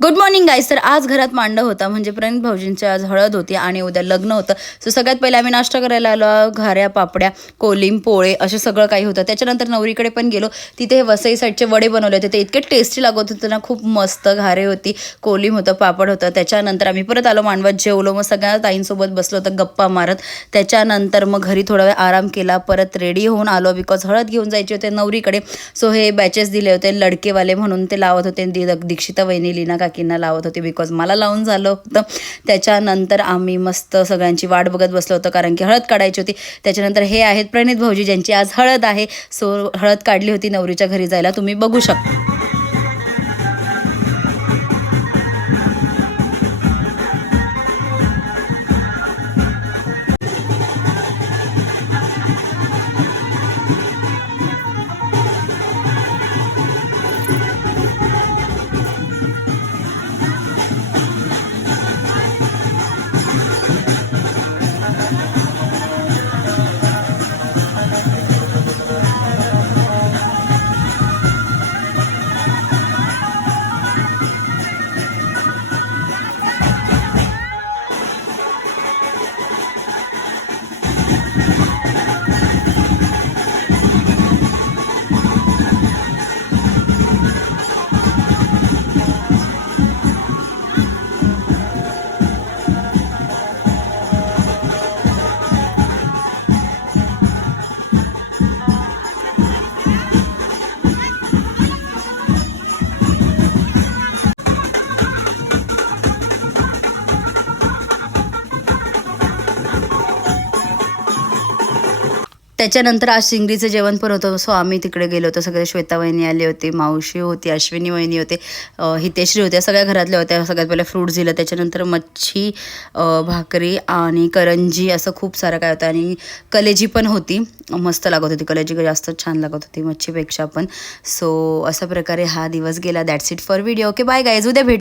Good morning guys. तर आज घरात मांडव होता, म्हणजे प्रणित भाऊजींची आज हळद होती आणि उद्या लग्न होतं. सो सगळ्यात पहिले आम्ही नाश्ता करायला आलो. घाऱ्या, पापड्या, कोलिम, पोळे असं सगळं काही होतं. त्याच्यानंतर नवरीकडे पण गेलो. तिथे वसई साईडचे वडे बनवले होते, ते इतके टेस्टी लागत होते ना, खूप मस्त. घारे होती, कोलिम होतं, पापड होतं. त्याच्यानंतर आम्ही परत आलो मांडवात, जेवलो. मग सगळ्या ताईंसोबत बसलो होतं गप्पा मारत. त्याच्यानंतर मग घरी थोडा वेळ आराम केला. परत रेडी होऊन आलो, बिकॉज हळद घेऊन जायचे होते नवरीकडे. सो हे बॅचेस दिले होते लडकेवाले म्हणून, ते लावत होते. दीक्षिता वहिनी, लीना काकींना लावत होते, बिकॉज मला लावून झालं होतं. त्याच्यानंतर आम्ही मस्त सगळ्यांची वाट बघत बसलो होतो, कारण की हळद काढायची होती. त्याच्यानंतर हे आहेत प्रणित भाऊजी, ज्यांची आज हळद आहे. सो हळद काढली होती नवरीच्या घरी जायला, तुम्ही बघू शकता. त्याच्यानंतर आज शिंगरीचं जेवण पण होतं. सो आम्ही तिकडे गेलो होतो. सगळे श्वेता वहिनी आली होती, मावशी होती, अश्विनी वहिनी होते, हितेश्री होत्या, सगळ्या घरातल्या होत्या. सगळ्यात पहिलं फ्रूट्स दिलं, त्याच्यानंतर मच्छी, भाकरी आणि करंजी, असं खूप सारं काय होतं. आणि कलेजी पण होती, मस्त लागत होती. कलेजी जास्त छान लागत होती मच्छीपेक्षा पण. सो अशा प्रकारे हा दिवस गेला. That's it for video. Okay, bye guys. उद्या भेट.